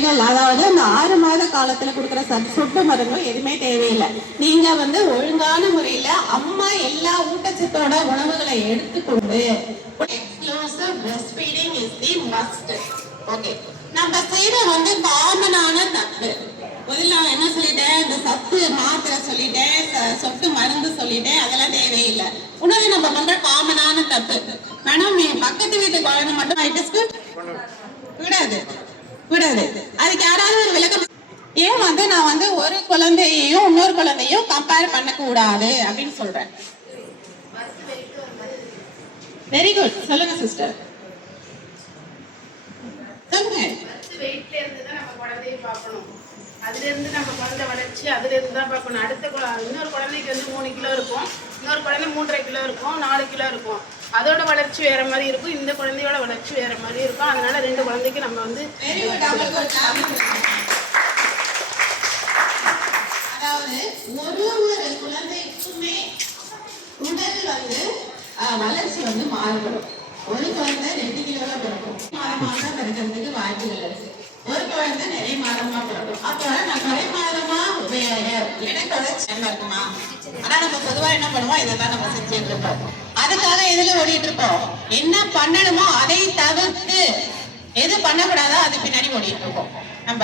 கட்டிகள், அதாவது அந்த 6 மாத காலத்துல கொடுக்குற சொட்டு மருந்தும் எதுவுமே தேவையில்லை. நீங்க ஒழுங்கான முறையில அம்மா எல்லா ஊட்டச்சத்தோட உணவுகளை எடுத்துக்கொண்டு exclusive breast feeding is the must. Okay, நம்ம செய்த காமனான தப்பு. முதல்ல நான் என்ன சொல்லிட்டேன், இந்த சத்து மாத்திரை சொல்லிட்டேன், சொட்டு மருந்து சொல்லிட்டேன், அதெல்லாம் தேவையில்லை. உடனே நம்ம பண்ற காமனான தப்பு. மேடம், நீ பக்கத்து வீட்டு குழந்தை மட்டும் விடாது விடாது அதுக்கு யாராவது ஒரு விளக்கம். ஏன் நான் ஒரு குழந்தையையும் இன்னொரு குழந்தையும் கம்பேர் பண்ணக்கூடாது அப்படின்னு சொல்றேன். வெரி குட், சொல்லுங்க சிஸ்டர், சொல்லுங்க. அதுல இருந்து நம்ம குழந்தை வளர்ச்சி அதுல இருந்து தான் பார்க்கணும். இன்னொரு குழந்தைக்கு 3 கிலோ இருக்கும், இன்னொரு குழந்தை 3.5 கிலோ இருக்கும், 4 கிலோ இருக்கும். அதோட வளர்ச்சி வேற மாதிரி இருக்கும், இந்த குழந்தையோட வளர்ச்சி வேற மாதிரி இருக்கும். அதனால 2 குழந்தைக்கு நம்ம அதாவது ஒரு குழந்தைக்குமே உடல் வளர்ச்சி மாறுபடும். ஒரு குழந்தை 2 கிலோவா பிறக்கும், மாதமாக பிறக்கிறதுக்கு வாய்ப்புகள் இருக்கு. ஒரு குழந்தை நிறைய மாதமா பிறக்கும். அப்ப நான் நிறைய மாதமா இடத்தோட சேர்ந்து இருக்குமா? ஆனா நம்ம பொதுவா என்ன பண்ணுவோம், இதைதான் நம்ம செஞ்சுட்டு இருப்போம். அதுக்காக எதுல ஓடிட்டு இருப்போம், என்ன பண்ணணுமோ அதை தவிர்த்து எது பண்ணக்கூடாதோ அது பின்னாடி ஓடிட்டு இருக்கோம் நம்ம.